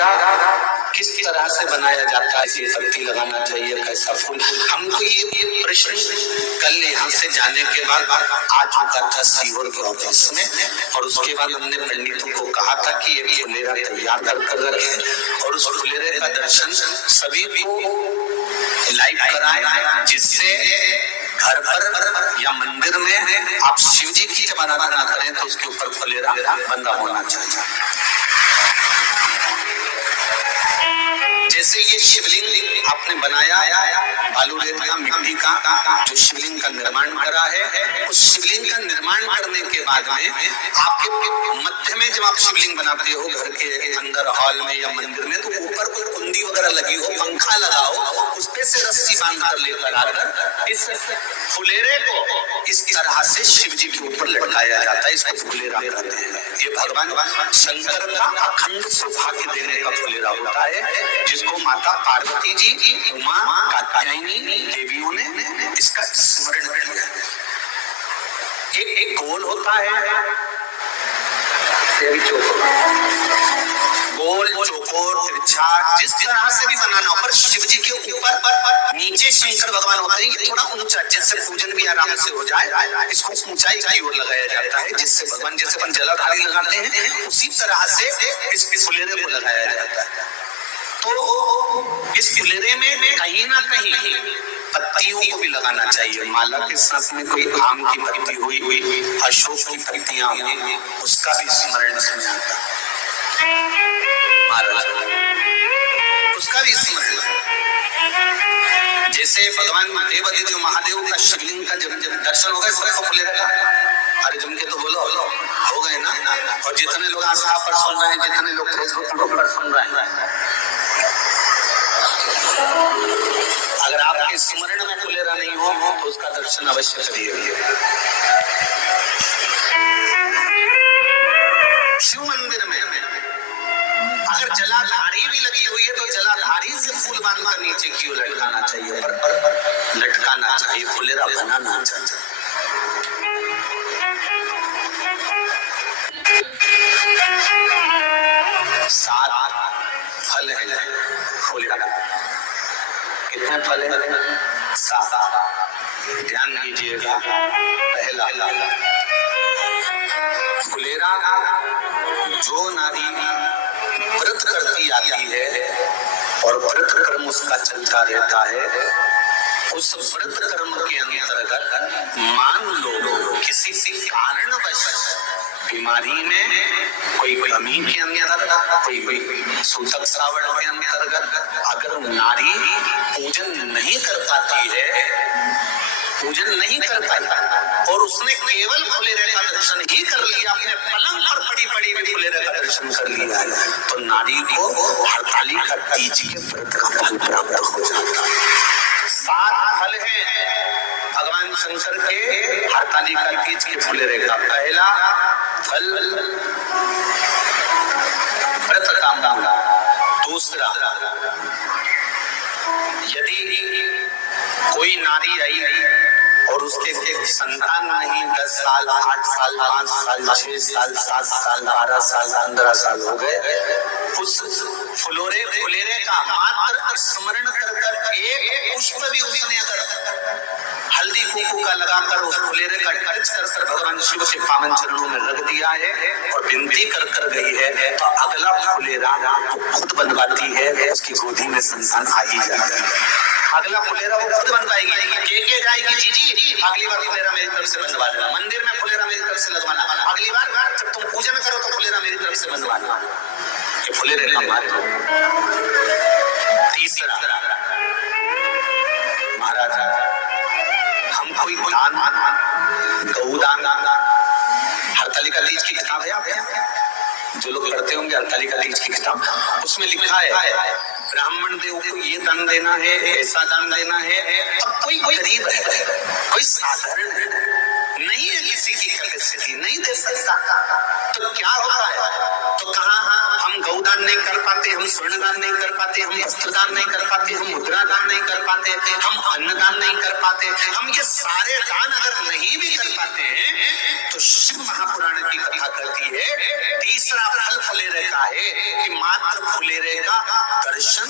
फुलेरा किस तरह से बनाया जाता है, इसी पत्ती लगाना चाहिए, कैसा फूल। हमको ये प्रश्न कल यहाँ से जाने के बाद आ चुका था सीहोर के ऑफिस में, और उसके बाद हमने पंडितों को कहा था कि ये फुलेरा तैयार कर रखे और उस फुलेरे का दर्शन सभी को लाइव कराएं, जिससे घर पर या मंदिर में आप शिव जी की जब आराधना करें तो उसके ऊपर फुलेरा बंधा होना चाहिए। जैसे ये शिवलिंग आपने बनाया बालू रेत का, मिट्टी का, जो शिवलिंग का निर्माण करा है, उस शिवलिंग का निर्माण करने के बाद में आपके मध्य में जब आप शिवलिंग बनाते हो घर के अंदर हॉल में या मंदिर में, तो ऊपर कोई कुंडी वगैरह लगी हो, पंखा लगाओ, उस पे से रस्सी बांध कर लेकर आकर इस फुलेरे को इस तरह से शिव जी के ऊपर लटकाया जाता है। इसको फुलेरा कहते हैं। ये भगवान शंकर का अखंड सौभाग्य देने का फुलेरा होता है, जिसको माता पार्वती जी, उमा, कात्यायनी देवियों ने इसका स्मरण किया। एक गोल होता है, गोल, चौकोर, तिरछा, जिस तरह से भी बनाना हो, पर शिव जी के ऊपर नीचे शंकर भगवान होते हैं। ये थोड़ा ऊंचा, जिससे पूजन भी आराम से हो जाए, इसको ऊंचाई की ओर लगाया जाता है, जिससे भगवान जैसे अपन जलाधारी लगाते हैं उसी तरह से इस फुलेरे को लगाया जाता है। तो इस फुलेरे में कहीं ना कहीं पत्तियों को भी लगाना चाहिए। माला के साथ में कोई आम की पत्ती हुई, अशोक की पत्तियां हुई, उसका भी स्मरण इसमें आता है महाराज, उसका भी स्मरण। जैसे भगवान देवादिदेव महादेव का शिवलिंग का जब दर्शन हो गए सबको फुलेरा का, अरे जम के तो बोलो हो गए ना। और जितने लोग आस्था पर सुन रहे हैं, जितने लोग फेसबुक पर सुन रहे हैं, अगर आपके स्मरण में फुलेरा नहीं हो तो उसका दर्शन अवश्य करिए। शिव मंदिर में अगर जलाधारी भी लगी हुई है तो जलाधारी से फूल बांधकर नीचे की ओर लटकाना चाहिए, पर लटकाना चाहिए, फुलेरा बनाना चाहिए। सात फल है फुलेरा। कितने फल है? सात। ध्यान दीजिएगा। पहला, फुलेरा जो नारी व्रत करती आती है और व्रत कर्म उसका चलता रहता है, उस व्रत कर्म के अंतर्गत मान लो किसी कारणवश बीमारी में कोई कमी के अंतर्गत, कोई सूतक श्रावण के अंतर्गत अगर नारी पूजन नहीं कर पाती है, पूजन नहीं कर पाई और उसने केवल फुलेरे का दर्शन ही कर लिया, अपने पलंग पर पड़ी हुई फुलेरे का दर्शन कर लिया है, तो नारी को हरतालिका तीज के व्रत का फल प्राप्त हो जाता है। सात फल है भगवान शंकर के हरतालिका तीज के फुलेरे का। पहला फल व्रत कामना। दूसरा, यदि कोई नारी आई और उसके संतान नहीं, 10 साल, 8 साल, 5 साल, 6 साल, 7 साल, 12 साल, 15 साल हो गए, उस फुलेरे का मात्र स्मरण कर एक पुष्प भी उसने अगर हल्दी कुंकू का लगाकर उस फुलेरे का टच कर भगवान शिव के पावन चरणों में रख दिया है और विनती कर गई है, तो अगला फुलेरा खुद बनवाती है, उसकी गोदी में संतान आ ही जाता है। अगला फुलेरा वो खुद बनवाएगी, के जाएगी, जी अगली बार फुलेरा मेरी तरफ से बनवा देना, मंदिर में फुलेरा मेरी तरफ से लगवाना, अगली बार जब तुम पूजन करो तो फुलेरा मेरी तरफ से बनवाना। ये फुलेरे का महत्व। तीसरा, महाराज हम कोई दान, गौदान, हरतालिका तीज की किताब है आप जो लोग पढ़ते होंगे, हरतालिका तीज की किताब, उसमें लिखा है ब्राह्मण देव को ये दान देना है, ऐसा दान देना है। अब कोई गरीब है, कोई साधारण है, नहीं है, किसी की कैपेसिटी नहीं दे सकता, तो क्या होता है, तो कहा हम गौ बहुदान नहीं कर पाते, हम स्वर्ण दान नहीं कर पाते, हम वस्त्र दान नहीं कर पाते, हम मुद्रा दान नहीं कर पाते, हम अन्नदान नहीं कर पाते, हम ये सारे दान अगर नहीं भी कर पाते हैं तो शिव महापुराण की कथा कहती है तीसरा फल फुलेरे का है कि मात्र फुलेरे का दर्शन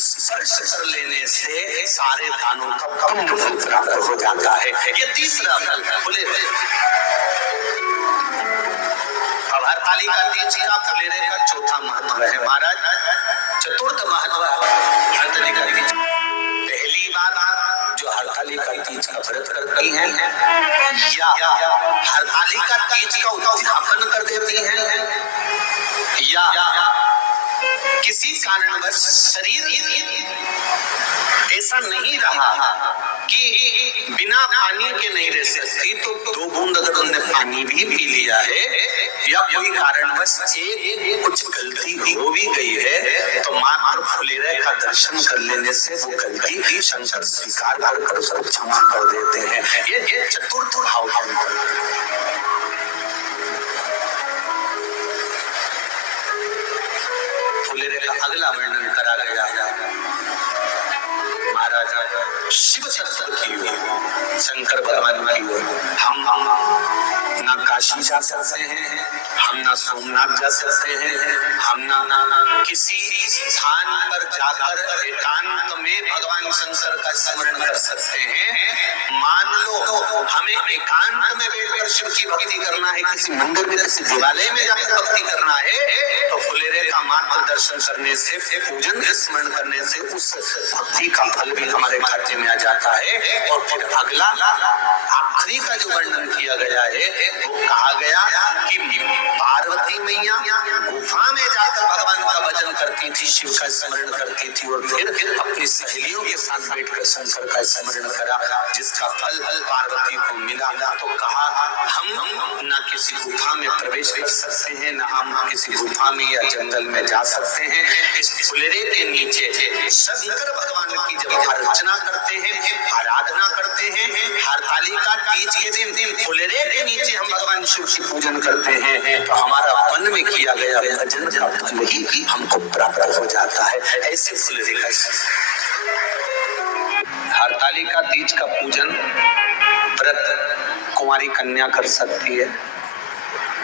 स्पर्श कर लेने से सारे दानों का कम फल प्राप्त हो जाता है। ये तीसरा फल फुलेरे। अब हरतालिका तीज का फुलेरे का चौथा महत्व है महाराज। चतुर्थ महत्व हरतालिका तीज। पहली बात जो हरतालिका तीज का व्रत करती हैं या हरतालिका तीज का उद्यापन कर देती हैं या किसी कारणवश शरीर ऐसा नहीं रहा कि बिना पानी के नहीं रह सकती तो 2 बूंद अगर उन्होंने पानी भी पी लिया है या कोई कारणवश कुछ गलती हो भी गई है तो मात्र फुलेरे का दर्शन कर लेने से वो गलती शंकर स्वीकार कर उसको क्षमा कर देते हैं। ये चतुर्थ भाव का फुलेरे का अगला वर्णन करा गया महाराज शिव तत्व की ओर, शंकर भगवान की ओर। हम ना काशी जा सकते हैं, हम ना सोमनाथ जा सकते हैं, हम ना किसी स्थान पर जाकर एकांत में भगवान शंकर का स्मरण कर सकते हैं। मान लो हमें एकांत में बैठकर शिव की भक्ति करना है, किसी मंदिर में किसी देवालय में जाकर भक्ति करना है तो फुलेरे का मात्र दर्शन करने से, पूजन स्मरण करने से उस भक्ति का फल भी हमारे खाते में आ जाता है। और फिर अगला आखिरी का जो वर्णन किया गया है वो कहा गया कि पार्वती मैया गुफा में जाकर भगवान का भजन करती थी, शिव का स्मरण करती थी और फिर अपनी सहेलियों के साथ बैठकर शंकर का स्मरण करा, जिसका फल पार्वती को मिला। तो कहा हम न किसी गुफा में प्रवेश कर सकते हैं, न हम किसी गुफा में या जंगल में जा सकते हैं। इस फुलेरे के नीचे शंकर भगवान की जब अर्चना करते हैं, आराधना करते हैं, हरतालिका तीज के दिन फुलेरे के नीचे हम भगवान शिव की पूजन करते हैं तो हमारा मन में किया गया भजन का फल ही हमको प्राप्त हो जाता है। ऐसे फुलेरे का हरतालिका तीज का पूजन व्रत कुंवारी कन्या कर सकती है,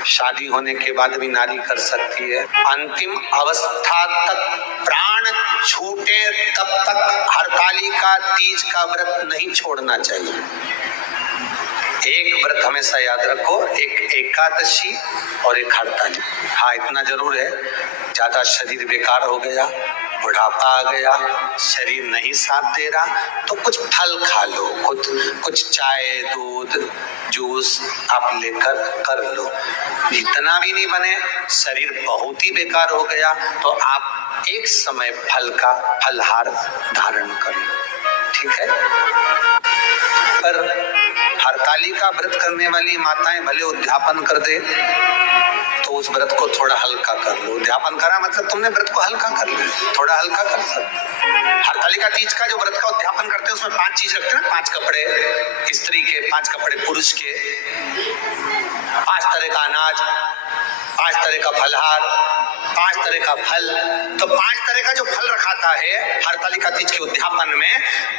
शादी होने के बाद भी नारी कर सकती है। अंतिम अवस्था तक प्राण छूटे तब तक हरतालिका तीज का व्रत नहीं छोड़ना चाहिए। एक व्रत हमेशा याद रखो, एक एकादशी और एक हरताली। हाँ इतना जरूर है, ज्यादा शरीर बेकार हो गया, बुढ़ापा आ गया, शरीर नहीं साथ दे रहा तो कुछ फल खा लो, कुछ चाय दूध जूस आप लेकर कर लो। इतना भी नहीं बने, शरीर बहुत ही बेकार हो गया तो आप एक समय फल का फलहार धारण कर लो, ठीक है। पर हरतालिका व्रत करने वाली माताएं भले उद्यापन कर दे तो उस व्रत को थोड़ा हल्का कर लो। उद्यापन करा मतलब तुमने व्रत को हल्का कर लो, थोड़ा हल्का कर सकते। हरतालिका तीज का जो व्रत का उद्यापन करते हैं उसमें 5 चीज रखते हैं, 5 कपड़े स्त्री के, 5 कपड़े पुरुष के, 5 तरह का अनाज, 5 तरह का फलहार, 5 तरह का फल। तो 5 तरह का जो फल रखाता है हरतालिका तीज के उद्यापन में,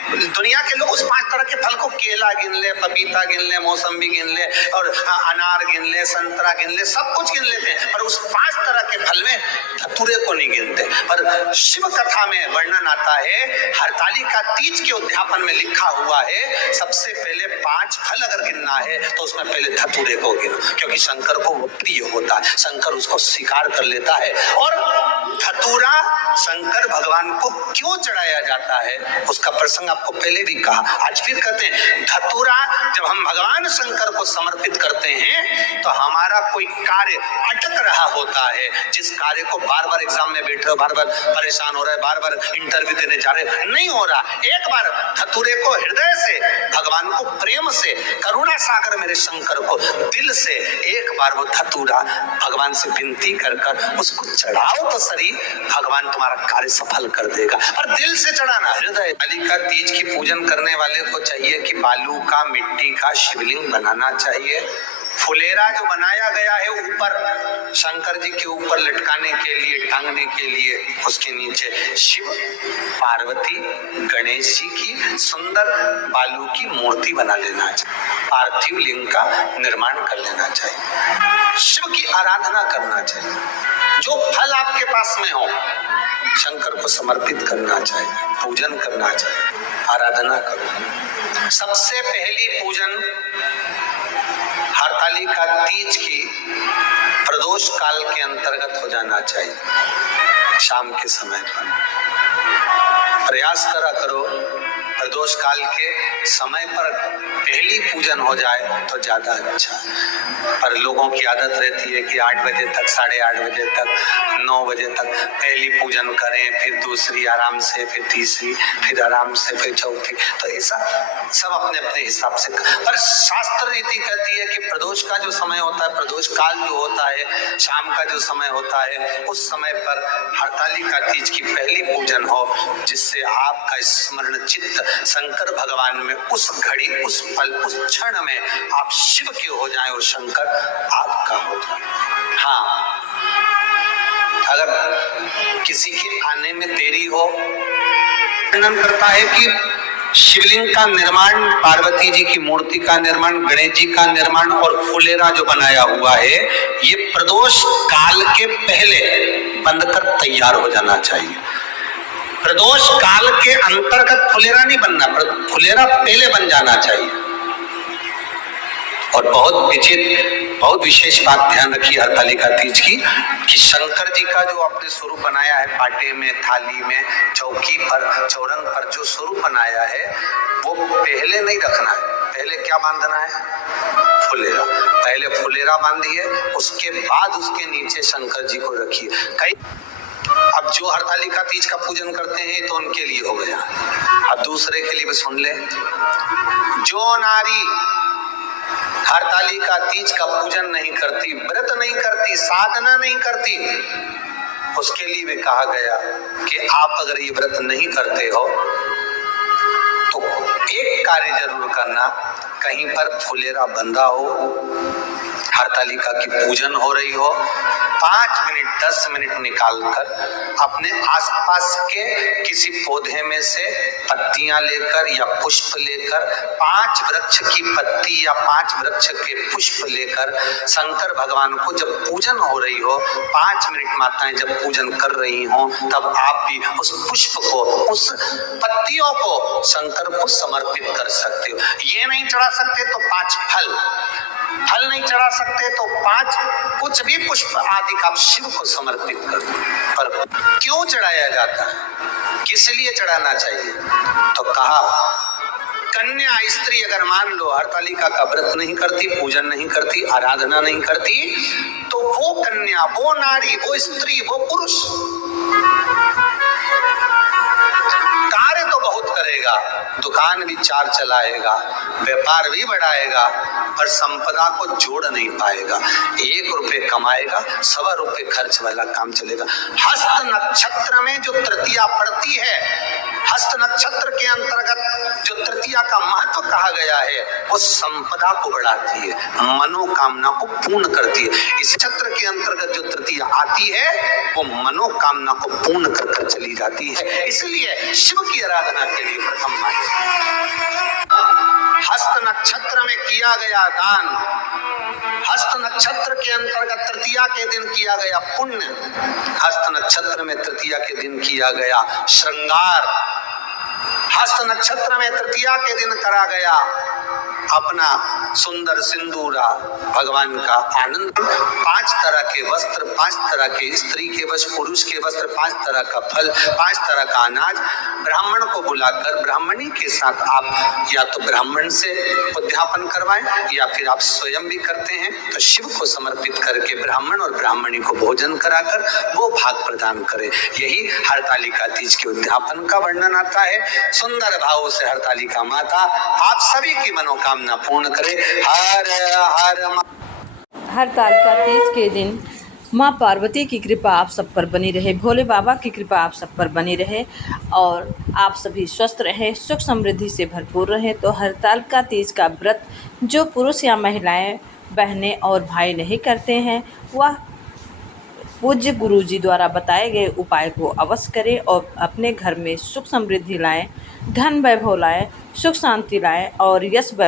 दुनिया के लोग उस 5 तरह के फल को केला गिन ले, पपीता गिन ले, मौसम्बी गिन ले और अनार गिन ले, संतरा गिन ले, सब कुछ गिन लेते हैं, पर उस 5 तरह के फल में धतूरे को नहीं गिनते। पर शिव कथा में वर्णन आता है, हरतालिका तीज के उद्यापन में लिखा हुआ है सबसे पहले 5 फल अगर गिनना है तो उसमें पहले धतूरे को गिनो, क्योंकि शंकर को वो प्रिय होता है, शंकर उसको स्वीकार कर लेता है। और धतूरा शंकर भगवान को क्यों चढ़ाया जाता है उसका प्रसंग आपको पहले भी कहा, आज फिर कहते हैं। धतूरा जब हम भगवान शंकर को समर्पित करते हैं तो हमारा कोई कार्य अटक रहा होता है, जिस कार्य को बार बार एग्जाम में बैठे हो, बार बार परेशान हो रहे, बार बार इंटरव्यू देने जा रहे, नहीं हो रहा, एक बार धतूरे को हृदय से, भगवान को प्रेम से, करुणा सागर मेरे शंकर को दिल से एक बार वो धतूरा भगवान से विनती कर उसको चढ़ाओ तो सही, भगवान तुम्हारा कार्य सफल कर देगा। पर दिल से चढ़ाना, हृदय। हरतालिका तीज की पूजन करने वाले को चाहिए कि बालू का, मिट्टी का शिवलिंग बनाना चाहिए, फुलेरा जो बनाया गया है ऊपर शंकर जी के ऊपर लटकाने के लिए, टांगने के लिए, उसके नीचे शिव पार्वती गणेश जी की सुंदर बालू की मूर्ति बना लेना चाहिए, पार्थिव लिंग का निर्माण कर लेना चाहिए, शिव की आराधना करना चाहिए। जो फल आपके पास में हो शंकर को समर्पित करना चाहिए, पूजन करना चाहिए, आराधना करो। सबसे पहली पूजन हरतालिका तीज की प्रदोष काल के अंतर्गत हो जाना चाहिए। शाम के समय पर प्रयास करा करो प्रदोष काल के समय पर पहली पूजन हो जाए तो ज्यादा अच्छा। पर लोगों की आदत रहती है कि 8 बजे तक, 8:30 बजे तक, 9 बजे तक पहली पूजन करें, फिर दूसरी आराम से, फिर तीसरी, फिर आराम से, फिर चौथी। तो ऐसा सब अपने अपने हिसाब से। पर शास्त्र रीति कहती है कि प्रदोष का जो समय होता है, प्रदोष काल जो होता है, शाम का जो समय होता है, उस समय पर हरतालिका तीज की पहली पूजन हो, जिससे आपका स्मरण चित्त शंकर भगवान में उस घड़ी, उस पल, उस क्षण में आप शिव के हो जाएं और शंकर आपका हो जाए। हाँ, अगर किसी के आने में देरी हो, वर्णन करता है कि शिवलिंग का निर्माण, पार्वती जी की मूर्ति का निर्माण, गणेश जी का निर्माण और फुलेरा जो बनाया हुआ है, ये प्रदोष काल के पहले बनकर तैयार हो जाना चाहिए। प्रदोष काल के अंतर्गत फुलेरा नहीं बनना, फुलेरा पहले बन जाना चाहिए। और बहुत विशेष बात ध्यान रखिए हरतालिका तीज की, कि शंकर जी का जो अपने स्वरूप बनाया है, पाटे में, थाली में, चौकी पर, चौरंग पर जो स्वरूप बनाया है, वो पहले नहीं रखना है। पहले क्या बांधना है? फुलेरा। पहले फुलेरा बांधिए, उसके बाद उसके नीचे शंकर जी को रखिए। कई अब जो हरतालिका तीज का पूजन करते हैं तो उनके लिए हो गया। अब दूसरे के लिए भी सुन ले। जो नारी हरतालिका तीज का पूजन नहीं करती, व्रत नहीं करती, साधना नहीं करती, उसके लिए भी कहा गया कि आप अगर ये व्रत नहीं करते हो तो एक कार्य जरूर करना, कहीं पर फुलेरा बंधा हो, हरतालिका की पूजन हो रही हो, 5 मिनट 10 मिनट निकालकर अपने आसपास के किसी पौधे में से पत्तियां लेकर या पुष्प लेकर, 5 वृक्ष की पत्ती या 5 वृक्ष के पुष्प लेकर शंकर भगवान को जब पूजन हो रही हो, 5 मिनट माताएं जब पूजन कर रही हो, तब आप भी उस पुष्प को, उस पत्तियों को शंकर को समर्पित कर सकते हो। ये नहीं चढ़ा सकते तो 5 फल नहीं चढ़ा सकते तो 5 कुछ भी पुष्प आदि का आप शिव को समर्पित कर दो। पर क्यों चढ़ाया जाता है, किस लिए चढ़ाना चाहिए? तो कहा कन्या स्त्री अगर मान लो हरतालिका का व्रत नहीं करती, पूजन नहीं करती, आराधना नहीं करती, तो वो कन्या, वो नारी, वो स्त्री, वो पुरुष कार्य तो बहुत करेगा, दुकान भी 4 चलाएगा, व्यापार भी बढ़ाएगा, पर संपदा को जोड़ नहीं पाएगा। 1 रुपए कमाएगा, 1.25 रुपए खर्च वाला काम चलेगा। हस्त नक्षत्र में जो तृतीया पड़ती है, हस्त नक्षत्र के अंतर्गत जो तृतीया का महत्व कहा गया है, वो संपदा को बढ़ाती है, मनोकामना को पूर्ण करती है। इस नक्षत्र के अंतर्गत जो तृतीया आती है, वो मनोकामना को पूर्ण कर कर चली जाती है। इसलिए शिव की आराधना के लिए प्रथम हस्त नक्षत्र में किया गया दान, हस्त नक्षत्र के अंतर्गत तृतीया के दिन किया गया पुण्य, हस्त नक्षत्र में तृतीया के दिन किया गया श्रृंगार, हस्त नक्षत्र में तृतीया के दिन करा गया अपना सुंदर सिंदूरा, भगवान का आनंद, 5 तरह के वस्त्र, 5 तरह के स्त्री के वस्त्र, पुरुष के वस्त्र, 5 तरह का फल, 5 तरह का अनाज, ब्राह्मण को बुलाकर ब्राह्मणी के साथ आप या तो ब्राह्मण से उद्यापन करवाएं या फिर आप स्वयं भी करते हैं तो शिव को समर्पित करके ब्राह्मण और ब्राह्मणी को भोजन कराकर वो भाग प्रदान करें। यही हरतालिका तीज के उद्यापन का वर्णन आता है। सुंदर भाव से हरतालिका माता आप सभी की मनोकामना पूर्ण करे। हर हर हरतालिका तीज के दिन माँ पार्वती की कृपा आप सब पर बनी रहे, भोले बाबा की कृपा आप सब पर बनी रहे और आप सभी स्वस्थ रहें, सुख समृद्धि से भरपूर रहें। तो हरतालिका तीज का व्रत जो पुरुष या महिलाएं बहनें और भाई नहीं करते हैं, वह पूज्य गुरुजी द्वारा बताए गए उपाय को अवश्य करें और अपने घर में सुख समृद्धि लाएं, धन वैभव लाएं, सुख शांति लाएं और यश वैभव